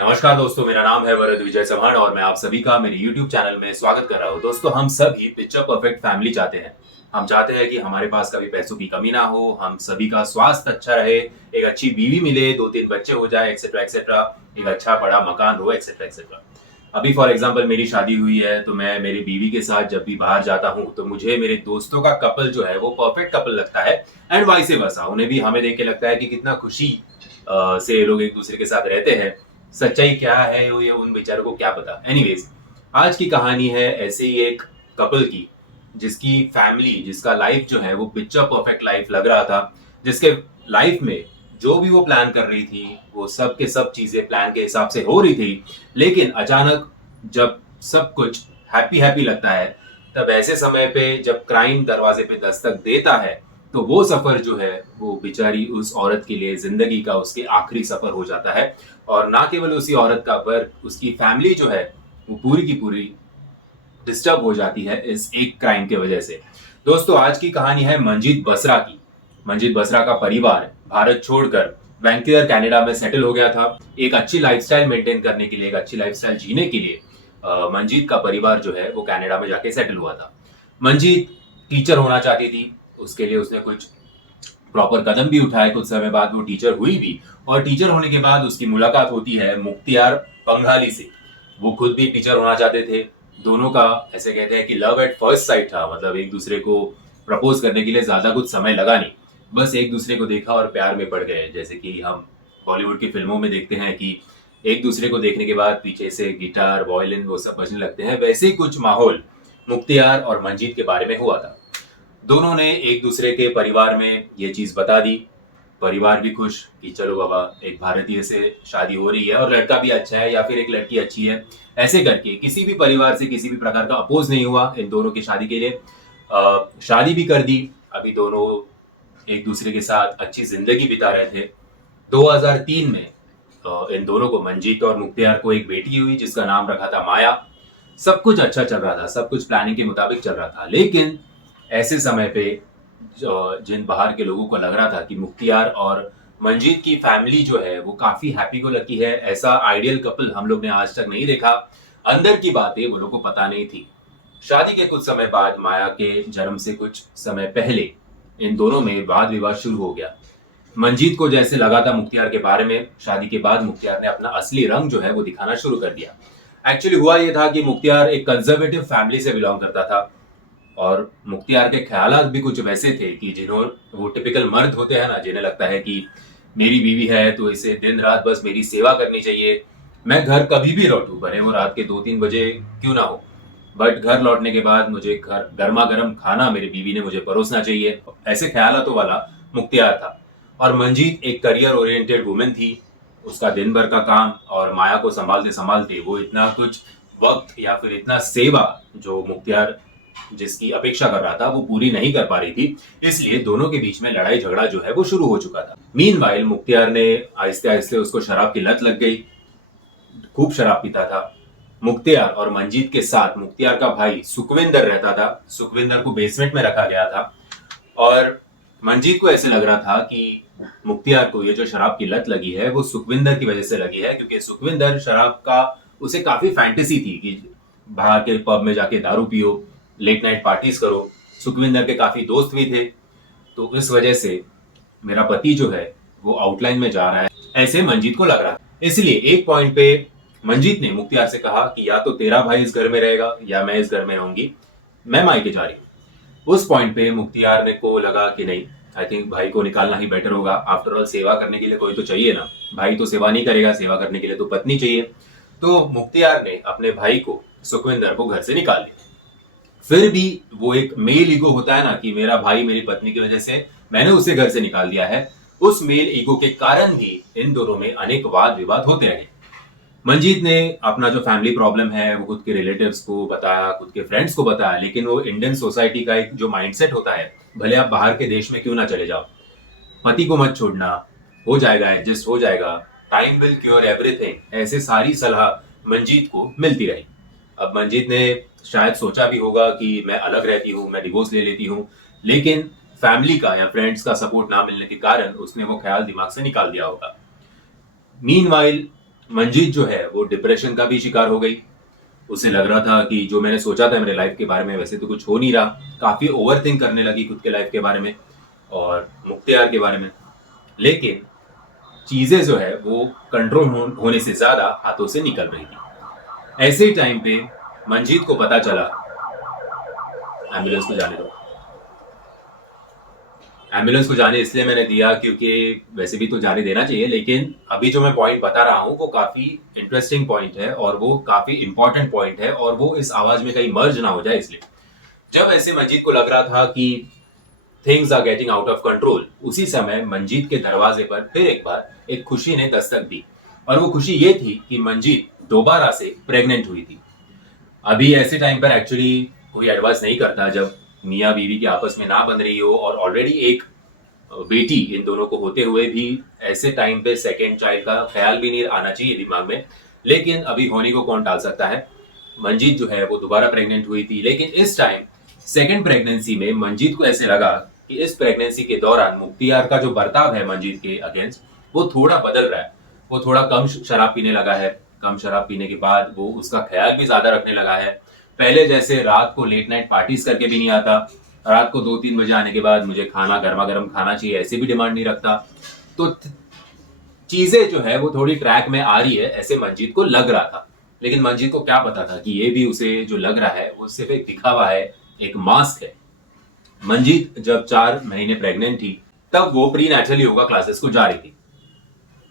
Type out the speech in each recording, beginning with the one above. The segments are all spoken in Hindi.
नमस्कार दोस्तों, मेरा नाम है वरद विजय चौहान और मैं आप सभी का मेरे YouTube चैनल में स्वागत कर रहा हूं। दोस्तों, हम सभी पिक्चर परफेक्ट फैमिली चाहते हैं। हम चाहते हैं कि हमारे पास कभी पैसों की कमी ना हो, हम सभी का स्वास्थ्य अच्छा रहे, एक अच्छी बीवी मिले, 2-3 बच्चे हो जाए, एक्सेट्रा एक्सेट्रा, एक अच्छा बड़ा मकान हो, एक्सेट्रा एक्सेट्रा। अभी फॉर एग्जांपल मेरी शादी हुई है, तो मैं मेरी बीवी के साथ जब भी बाहर जाता हूं, तो मुझे मेरे दोस्तों का कपल जो है वो परफेक्ट कपल लगता है एंड वाइस वर्सा। उन्हें भी हमें देख के लगता है कि कितना खुशी से ये लोग एक दूसरे के साथ रहते हैं। सच्चाई क्या है वो ये उन बेचारों को क्या पता। एनीवेज, आज की कहानी है ऐसे ही एक कपल की, जिसकी फैमिली, जिसका लाइफ जो है वो पिक्चर परफेक्ट लाइफ लग रहा था, जिसके लाइफ में जो भी वो प्लान कर रही थी वो सब के सब चीजें प्लान के हिसाब से हो रही थी। लेकिन अचानक जब सब कुछ हैप्पी हैप्पी लगता है, तब ऐसे समय पे जब क्राइम दरवाजे पे दस्तक देता है, तो वो सफर जो है वो बेचारी उस औरत के लिए जिंदगी का उसके आखिरी सफर हो जाता है। और ना केवल उसी औरत का पर उसकी फैमिली जो है वो पूरी की पूरी डिस्टर्ब हो जाती है इस एक क्राइम के वजह से। दोस्तों, आज की कहानी है मंजीत बसरा की। मंजीत बसरा का परिवार भारत छोड़कर वैंकूवर कनाडा में सेटल हो गया था। एक अच्छी लाइफस्टाइल मेंटेन करने के लिए, एक अच्छी लाइफस्टाइल जीने के लिए मंजीत का परिवार जो है वो कनाडा में जाके सेटल हुआ था। मंजीत टीचर होना चाहती थी, उसके लिए उसने कुछ प्रॉपर कदम भी उठाए। कुछ समय बाद वो टीचर हुई भी, और टीचर होने के बाद उसकी मुलाकात होती है मुख्तियार पंघाली से। वो खुद भी टीचर होना चाहते थे। दोनों का ऐसे कहते हैं कि लव एट फर्स्ट साइट था, मतलब एक दूसरे को प्रपोज करने के लिए ज्यादा कुछ समय लगा नहीं, बस एक दूसरे को देखा और प्यार में पड़ गए। जैसे कि हम बॉलीवुड की फिल्मों में देखते हैं कि एक दूसरे को देखने के बाद पीछे से गिटार वायलिन वो सब बजने लगते हैं, वैसे ही कुछ माहौल मुख्तियार और मंजीत के बारे में हुआ था। दोनों ने एक दूसरे के परिवार में ये चीज बता दी। परिवार भी खुश कि चलो बाबा, एक भारतीय से शादी हो रही है और लड़का भी अच्छा है या फिर एक लड़की अच्छी है। ऐसे करके किसी भी परिवार से किसी भी प्रकार का अपोज नहीं हुआ इन दोनों की शादी के लिए। शादी भी कर दी। अभी दोनों एक दूसरे के साथ अच्छी जिंदगी बिता रहे थे। 2003 में इन दोनों को, मंजीत और मुख्तियार को, एक बेटी हुई जिसका नाम रखा था माया। सब कुछ अच्छा चल रहा था, सब कुछ प्लानिंग के मुताबिक चल रहा था। लेकिन ऐसे समय पे जिन बाहर के लोगों को लग रहा था कि मुख्तियार और मंजीत की फैमिली जो है वो काफी हैप्पी गो लकी है, ऐसा आइडियल कपल हम लोग ने आज तक नहीं देखा, अंदर की बातें वो लोग को पता नहीं थी। शादी के कुछ समय बाद, माया के जन्म से कुछ समय पहले, इन दोनों में वाद विवाद शुरू हो गया। मंजीत को जैसे लगा था मुख्तियार के बारे में, शादी के बाद मुख्तियार ने अपना असली रंग जो है वो दिखाना शुरू कर दिया। एक्चुअली हुआ ये था कि मुख्तियार एक कंजर्वेटिव फैमिली से बिलोंग करता था, और मुख्तियार के ख्यालात भी कुछ वैसे थे कि जिन्हों वो टिपिकल मर्द होते हैं ना, जिन्हें लगता है कि मेरी बीवी है तो इसे दिन रात बस मेरी सेवा करनी चाहिए। मैं घर कभी भी लौटूं, भले वो रात के 2-3 बजे क्यों ना हो, बट घर लौटने के बाद मुझे घर गर्मा गर्म खाना मेरी बीवी ने मुझे परोसना चाहिए। ऐसे ख्यालातों वाला मुख्तियार था। और मंजीत एक करियर ओरिएंटेड वुमेन थी। उसका दिन भर का काम और माया को संभालते संभालते वो इतना कुछ वक्त या फिर इतना सेवा जो मुख्तियार जिसकी अपेक्षा कर रहा था वो पूरी नहीं कर पा रही थी। इसलिए दोनों के बीच में लड़ाई झगड़ा जो है वो शुरू हो चुका था। मीनवाइल मुख्तियार ने आहिस्ते आहिस्ते, उसको शराब की लत लग गई, खूब शराब पीता था। मुख्तियार और मंजीत के साथ मुख्तियार का भाई सुखविंदर रहता था। सुखविंदर को बेसमेंट में रखा गया था, और मंजीत को ऐसे लग रहा था कि मुख्तियार को ये जो शराब की लत लगी है वो सुखविंदर की वजह से लगी है, क्योंकि सुखविंदर शराब का, उसे काफी फैंटेसी थी कि बाहर के पब में जाके दारू पियो, लेट नाइट पार्टीज करो। सुखविंदर के काफी दोस्त भी थे। तो इस वजह से मेरा पति जो है वो आउटलाइन में जा रहा है, ऐसे मंजीत को लग रहा है। इसलिए एक पॉइंट पे मंजीत ने मुख्तियार से कहा कि या तो तेरा भाई इस घर में रहेगा या मैं इस घर में रहूंगी, मैं मायके जा रही हूँ। उस पॉइंट पे मुख्तियार ने को लगा कि नहीं, आई थिंक भाई को निकालना ही बेटर होगा। आफ्टर ऑल सेवा करने के लिए कोई तो चाहिए ना, भाई तो सेवा नहीं करेगा, सेवा करने के लिए तो पत्नी चाहिए। तो मुख्तियार ने अपने भाई को, सुखविंदर को, घर से निकाल दिया। फिर भी वो एक मेल ईगो होता है ना कि मेरा भाई मेरी पत्नी की वजह से मैंने उसे घर से निकाल दिया है, उस मेल ईगो के कारण भी इन दोनों में अनेक वाद विवाद होते रहे। मंजीत ने अपना जो फैमिली प्रॉब्लम है वो खुद के रिलेटिव्स को बताया, खुद के फ्रेंड्स को बताया, लेकिन वो इंडियन सोसाइटी का एक जो माइंडसेट होता है, भले आप बाहर के देश में क्यों ना चले जाओ, पति को मत छोड़ना, हो जाएगा, एडजस्ट हो जाएगा, टाइम विल क्योर एवरीथिंग, ऐसे सारी सलाह मंजीत को मिलती रही। अब मंजीत ने शायद सोचा भी होगा कि मैं अलग रहती हूँ, मैं डिवोर्स ले लेती हूँ, लेकिन फैमिली का या फ्रेंड्स का सपोर्ट ना मिलने के कारण उसने वो ख्याल दिमाग से निकाल दिया होगा। मीनवाइल मंजीत जो है वो डिप्रेशन का भी शिकार हो गई। उसे लग रहा था कि जो मैंने सोचा था मेरे लाइफ के बारे में वैसे तो कुछ हो नहीं रहा। काफी ओवर थिंक करने लगी खुद के लाइफ के बारे में और मुख्तियार के बारे में। लेकिन चीजें जो है वो कंट्रोल होने से ज्यादा हाथों से निकल रही थी। ऐसे ही टाइम पे मंजीत को पता चला, एम्बुलेंस को जाने दो। एम्बुलेंस को जाने इसलिए मैंने दिया क्योंकि वैसे भी तो जाने देना चाहिए, लेकिन अभी जो मैं पॉइंट बता रहा हूँ वो काफी इंटरेस्टिंग पॉइंट है और वो काफी इंपॉर्टेंट पॉइंट है और वो इस आवाज में कहीं मर्ज ना हो जाए इसलिए। जब ऐसे मंजीत को लग रहा था कि things are getting out of control, उसी समय मंजीत के दरवाजे पर फिर एक बार एक खुशी ने दस्तक दी। और वो खुशी ये थी कि मंजीत दोबारा से प्रेग्नेंट हुई थी। अभी ऐसे टाइम पर एक्चुअली कोई एडवाइस नहीं करता जब मियाँ बीवी की आपस में ना बन रही हो और ऑलरेडी एक बेटी इन दोनों को होते हुए भी ऐसे टाइम पे सेकेंड चाइल्ड का ख्याल भी नहीं आना चाहिए दिमाग में। लेकिन अभी होने को कौन टाल सकता है। मंजीत जो है वो दोबारा प्रेग्नेंट हुई थी, लेकिन इस टाइम सेकेंड प्रेगनेंसी में मंजीत को ऐसे लगा कि इस प्रेगनेंसी के दौरान मुख्तियार का जो बर्ताव है मंजीत के अगेंस्ट वो थोड़ा बदल रहा है। वो थोड़ा कम शराब पीने लगा है। कम शराब पीने के बाद वो उसका ख्याल भी ज्यादा रखने लगा है। पहले जैसे रात को लेट नाइट पार्टीज करके भी नहीं आता। रात को 2-3 बजे आने के बाद मुझे खाना गर्मा गर्म खाना चाहिए ऐसे भी डिमांड नहीं रखता। तो चीजें जो है वो थोड़ी ट्रैक में आ रही है ऐसे मंजीत को लग रहा था। लेकिन मंजीत को क्या पता था कि ये भी उसे जो लग रहा है वो सिर्फ एक दिखावा है, एक मास्क है। मंजीत जब 4 महीने प्रेग्नेंट थी तब वो प्री नेचुरल योगा क्लासेस को जा रही थी।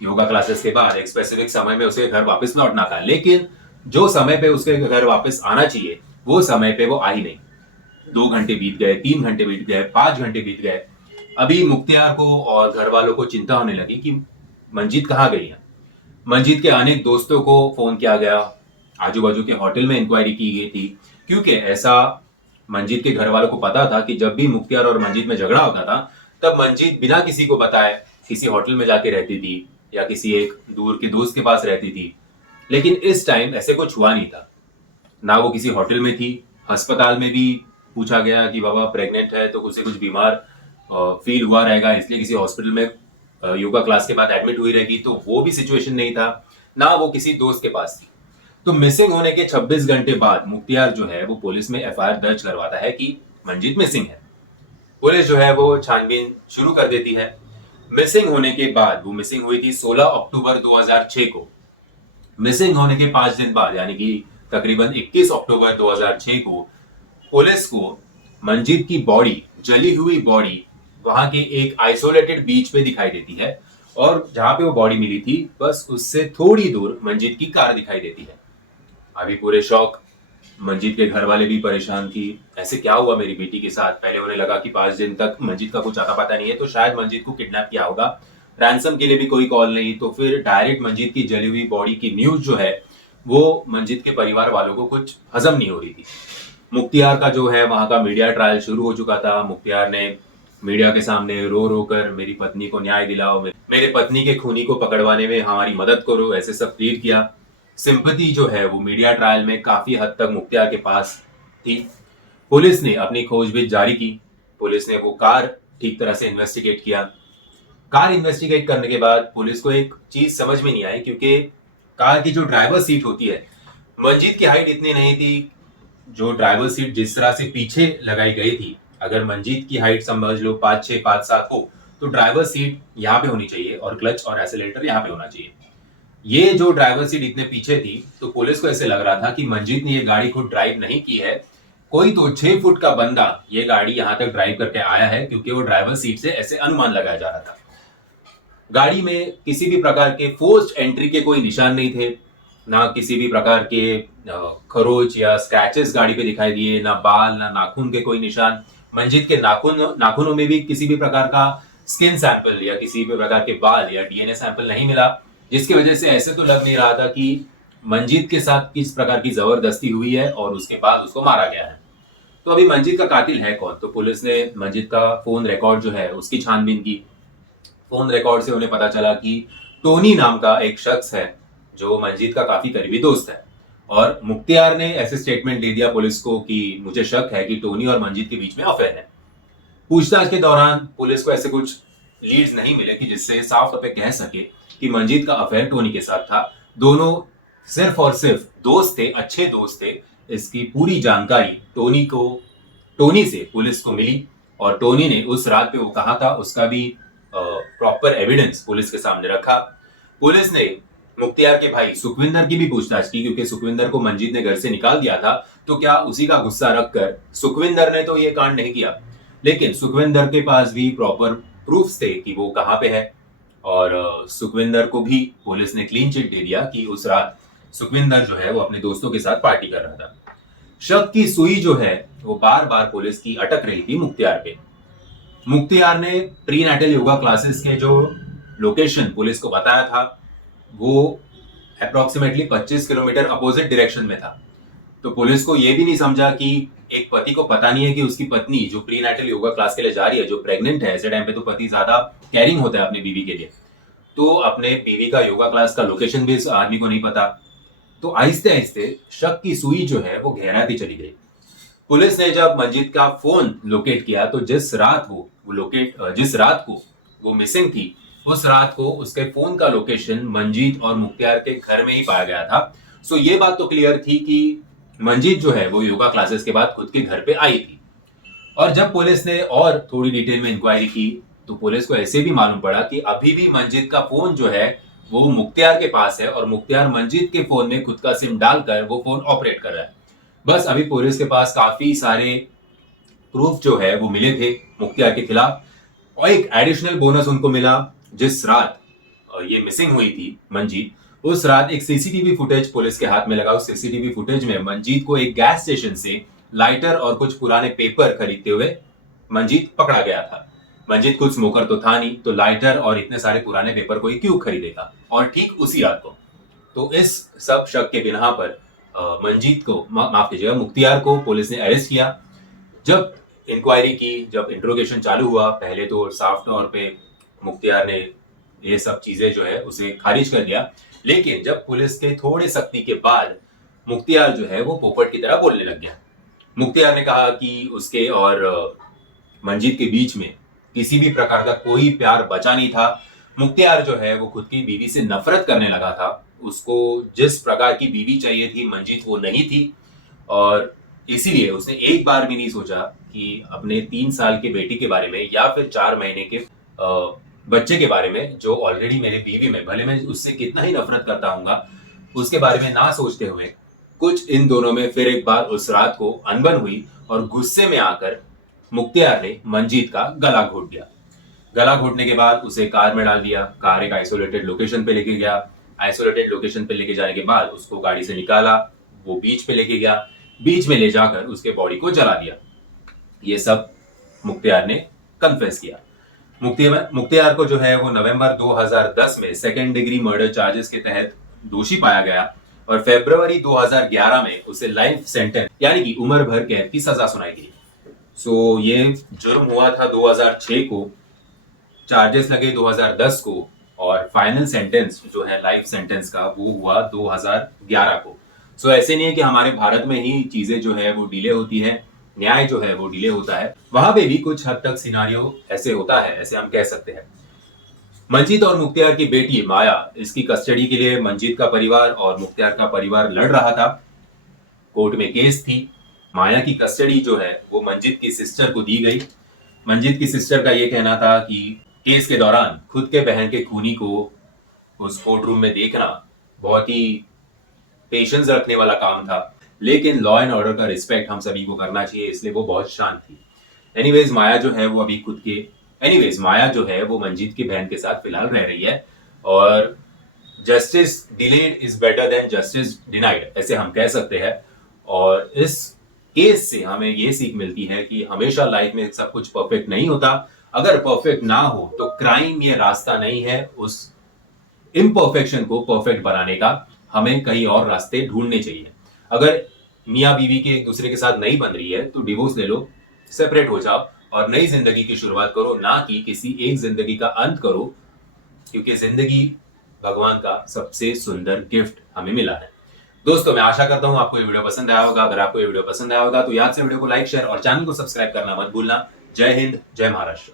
योगा क्लासेस के बाद एक स्पेसिफिक समय में उसे घर वापस लौटना था, लेकिन जो समय पे उसके घर वापस आना चाहिए वो समय पे वो आई नहीं। 2 घंटे बीत गए, 3 घंटे बीत गए, 5 घंटे बीत गए। अभी मुख्तियार को और घर वालों को चिंता होने लगी कि मंजीत कहाँ गई है। मंजीत के अनेक दोस्तों को फोन किया गया, आजू बाजू के होटल में इंक्वायरी की गई थी, क्योंकि ऐसा मंजीत के घर वालों को पता था कि जब भी मुख्तियार और मंजीत में झगड़ा होता था तब मंजीत बिना किसी को बताए किसी होटल में जाके रहती थी या किसी एक दूर के दोस्त के पास रहती थी। लेकिन इस टाइम ऐसे कुछ हुआ नहीं था। ना वो किसी होटल में थी। अस्पताल में भी पूछा गया कि बाबा प्रेग्नेंट है तो उसे कुछ बीमार फील हुआ रहेगा इसलिए किसी हॉस्पिटल में योगा क्लास के बाद एडमिट हुई रहेगी, तो वो भी सिचुएशन नहीं था। ना वो किसी दोस्त के पास थी। तो मिसिंग होने के 26 घंटे बाद मुख्तियार जो है वो पुलिस में एफआईआर दर्ज करवाता है कि मंजीत मिसिंग है। पुलिस जो है वो छानबीन शुरू कर देती है। मिसिंग होने के बाद, वो मिसिंग हुई थी 16 अक्टूबर 2006 को। मिसिंग होने के 5 दिन बाद यानी कि तकरीबन 21 अक्टूबर 2006 को पुलिस को मंजीत की बॉडी, जली हुई बॉडी वहां के एक आइसोलेटेड बीच पे दिखाई देती है और जहां पे वो बॉडी मिली थी बस उससे थोड़ी दूर मंजीत की कार दिखाई देती है। अभी पूरे शौक, मंजीत के घर वाले भी परेशान थी। ऐसे क्या हुआ मेरी बेटी के साथ। पहले उन्हें लगा कि 5 दिन तक मंजीत का कुछ आता पता नहीं है तो शायद मंजीत को किडनैप किया होगा। रैंसम के लिए भी कोई कॉल नहीं, तो फिर डायरेक्ट मंजीत की जली हुई बॉडी की न्यूज जो है वो मंजीत के परिवार वालों को कुछ हजम नहीं हो रही थी। मुख्तियार का जो है वहां का मीडिया ट्रायल शुरू हो चुका था। मुख्तियार ने मीडिया के सामने रो रो कर मेरी पत्नी को न्याय दिलाओ, मेरे पत्नी के खूनी को पकड़वाने में हमारी मदद करो, ऐसे सब प्लीड किया। सिंपैथी जो है वो मीडिया ट्रायल में काफी हद तक मुख्तियार के पास थी। पुलिस ने अपनी खोजबीन जारी की। पुलिस ने वो कार ठीक तरह से इन्वेस्टिगेट किया। कार इन्वेस्टिगेट करने के बाद पुलिस को एक चीज समझ में नहीं आई, क्योंकि कार की जो ड्राइवर सीट होती है, मंजीत की हाइट इतनी नहीं थी। जो ड्राइवर सीट जिस तरह से पीछे लगाई गई थी, अगर मंजीत की हाइट समझ लो 5'6", 5'7" हो तो ड्राइवर सीट यहाँ पे होनी चाहिए और क्लच और एक्सीलरेटर यहाँ पे होना चाहिए। ये जो ड्राइवर सीट इतने पीछे थी तो पुलिस को ऐसे लग रहा था कि मंजीत ने ये गाड़ी खुद ड्राइव नहीं की है, कोई तो 6 फुट का बंदा ये गाड़ी यहाँ तक ड्राइव करके आया है, क्योंकि वो ड्राइवर सीट से ऐसे अनुमान लगाया जा रहा था। गाड़ी में किसी भी प्रकार के फोर्स्ड एंट्री के कोई निशान नहीं थे, ना किसी भी प्रकार के खरोच या स्क्रैचेस गाड़ी पे दिखाई दिए, ना बाल ना नाखून के कोई निशान। मंजीत के नाखूनों में भी किसी भी प्रकार का स्किन सैंपल या किसी भी प्रकार के बाल या डीएनए सैंपल नहीं मिला, जिसकी वजह से ऐसे तो लग नहीं रहा था कि मंजीत के साथ किस प्रकार की जबरदस्ती हुई है और उसके बाद उसको मारा गया है। तो अभी मंजीत का कातिल है कौन। तो पुलिस ने मंजीत का फोन रिकॉर्ड जो है उसकी छानबीन की। फोन रिकॉर्ड से उन्हें पता चला कि टोनी नाम का एक शख्स है जो मंजीत का काफी करीबी दोस्त है। और मुख्तियार ने ऐसे स्टेटमेंट दे दिया पुलिस को कि मुझे शक है कि टोनी और मंजीत के बीच में अफेयर है। पूछताछ के दौरान पुलिस को ऐसे कुछ लीड्स नहीं मिले कि जिससे साफ तौर पे कह सके कि मंजीत का अफेयर टोनी के साथ था। दोनों सिर्फ और सिर्फ दोस्त थे, अच्छे दोस्त थे। इसकी पूरी जानकारी टोनी से पुलिस को मिली और टोनी ने उस रात पे वो कहा था उसका भी प्रॉपर एविडेंस पुलिस के सामने रखा। पुलिस ने मुख्तियार के भाई सुखविंदर की भी पूछताछ की, क्योंकि सुखविंदर को मंजीत ने घर से निकाल दिया था। तो क्या उसी का गुस्सा रखकर सुखविंदर ने तो ये कांड नहीं किया, लेकिन सुखविंदर के पास भी प्रॉपर प्रूफ्स थे कि वो कहाँ पे है। और सुखविंदर को भी पुलिस ने क्लीन चिट दे दिया कि उस रात सुखविंदर जो है वो अपने दोस्तों के साथ पार्टी कर रहा था। शक की सुई जो है वो बार बार पुलिस की अटक रही थी मुख्तियार पे। मुख्तियार ने प्री नेटल योगा क्लासेस के जो लोकेशन पुलिस को बताया था वो अप्रोक्सीमेटली 25 किलोमीटर अपोजिट डायरेक्शन में था। तो पुलिस को यह भी नहीं समझा कि एक पति को पता नहीं है कि उसकी पत्नी जो प्री नेटल योगा क्लास के लिए जा रही है, जो प्रेग्नेंट है, ऐसे टाइम पे तो पति ज्यादा केयरिंग होता है अपनी बीवी के लिए, तो अपने बीवी का योगा क्लास का लोकेशन भी इस आदमी को नहीं पता। तो आहिस्ते आहिस्ते शक की सुई जो है वो गहराती चली गई। पुलिस ने जब मंजीत का फोन लोकेट किया तो जिस रात को वो मिसिंग थी, उस रात को उसके फोन का लोकेशन मंजीत और मुख्तियार के घर में ही पाया गया था। सो ये बात तो क्लियर थी कि मंजीत जो है वो योगा क्लासेस के बाद खुद के घर पे आई थी। और जब पुलिस ने और थोड़ी डिटेल में इंक्वायरी की तो पुलिस को ऐसे भी मालूम पड़ा कि अभी भी मंजीत का फोन जो है वो मुख्तियार के पास है और मुख्तियार मंजीत के फोन में खुद का सिम डालकर वो फोन ऑपरेट कर रहा है। बस अभी पुलिस के पास काफी सारे प्रूफ जो है वो मिले थे मुख्तियार के खिलाफ। और एक एडिशनल बोनस उनको मिला, जिस रात ये मिसिंग हुई थी मंजीत, उस रात एक सीसीटीवी फुटेज पुलिस के हाथ में लगा। उस सीसीटीवी फुटेज में मंजीत को एक गैस स्टेशन से लाइटर और कुछ पुराने पेपर खरीदते हुए मंजीत पकड़ा गया था। मंजीत खुद स्मोकर तो था नहीं, तो लाइटर और इतने सारे पुराने पेपर को क्यों खरीदेगा, और ठीक उसी रात को। तो इस सब शक के बिना पर मंजीत को माफ कीजिएगा मुख्तियार को पुलिस ने अरेस्ट किया। जब इंक्वायरी की, जब इंट्रोगेशन चालू हुआ, पहले तो साफ तौर पे मुख्तियार ने ये सब चीजें जो है उसे खारिज कर दिया, लेकिन जब पुलिस के थोड़े सख्ती के बाद मुख्तियार जो है वो पोपट की तरह बोलने लग गया। मुख्तियार ने कहा कि उसके और मंजीत के बीच में किसी भी प्रकार का कोई प्यार बचा नहीं था। मुख्तियार जो है वो खुद की बीवी से नफरत करने लगा था। उसको जिस प्रकार की बीवी चाहिए थी मंजीत वो नहीं थी, और इसीलिए उसने एक बार भी नहीं सोचा कि अपने 3 साल के बेटी के बारे में या फिर 4 महीने के बच्चे के बारे में, जो ऑलरेडी मेरे बीवी में, भले मैं उससे कितना ही नफरत करता हूँ, उसके बारे में ना सोचते हुए कुछ इन दोनों में फिर एक बार उस रात को अनबन हुई और गुस्से में आकर मुख्तियार ने मंजीत का गला घोट दिया। गला घोटने के बाद उसे कार में डाल दिया। कार एक आइसोलेटेड लोकेशन पे लेके गया। आइसोलेटेड लोकेशन पे लेके जाने के बाद उसको गाड़ी से निकाला, वो बीच पे लेके गया। बीच में ले जाकर उसके बॉडी को जला दिया। ये सब मुख्तियार ने कन्फेस किया। मुख्तियार को जो है वो नवंबर 2010 में सेकेंड डिग्री मर्डर चार्जेस के तहत दोषी पाया गया और फरवरी 2011 में उसे लाइफ सेंटेंस यानी कि उम्र भर कैद की सजा सुनाई गई। सो ये जुर्म हुआ था 2006 को, चार्जेस लगे 2010 को, और फाइनल सेंटेंस जो है लाइफ सेंटेंस का वो हुआ 2011 को। सो ऐसे नहीं है कि हमारे भारत में ही चीजें जो है वो डिले होती है, न्याय जो है वो डिले होता है। वहां पे भी कुछ हद तक सिनारियो ऐसे होता है, ऐसे हम कह सकते हैं। मंजीत और मुख्तियार की बेटी माया, इसकी कस्टडी के लिए मंजीत का परिवार और मुख्तियार का परिवार लड़ रहा था। कोर्ट में केस थी। माया की कस्टडी जो है वो मंजीत की सिस्टर को दी गई। मंजीत की सिस्टर का ये कहना था कि केस के दौरान खुद के बहन के खूनी को उस कोर्ट रूम में देखना बहुत ही पेशेंस रखने वाला काम था, लेकिन लॉ एंड ऑर्डर का रिस्पेक्ट हम सभी को करना चाहिए, इसलिए वो बहुत शांत थी। एनीवेज माया जो है वो मंजीत की बहन के साथ फिलहाल रह रही है, और justice delayed is better than justice denied, ऐसे हम कह सकते हैं। और इस केस से हमें ये सीख मिलती है कि हमेशा लाइफ में सब कुछ परफेक्ट नहीं होता। अगर परफेक्ट ना हो तो क्राइम ये रास्ता नहीं है उस इम्परफेक्शन को परफेक्ट बनाने का, हमें कहीं और रास्ते ढूंढने चाहिए। अगर मियाँ बीवी के एक दूसरे के साथ नहीं बन रही है तो डिवोर्स ले लो, सेपरेट हो जाओ और नई जिंदगी की शुरुआत करो, ना कि किसी एक जिंदगी का अंत करो, क्योंकि जिंदगी भगवान का सबसे सुंदर गिफ्ट हमें मिला है। दोस्तों, मैं आशा करता हूं आपको ये वीडियो पसंद आया होगा। अगर आपको ये वीडियो पसंद आया होगा तो याद से वीडियो को लाइक, शेयर और चैनल को सब्सक्राइब करना मत भूलना। जय हिंद, जय महाराष्ट्र।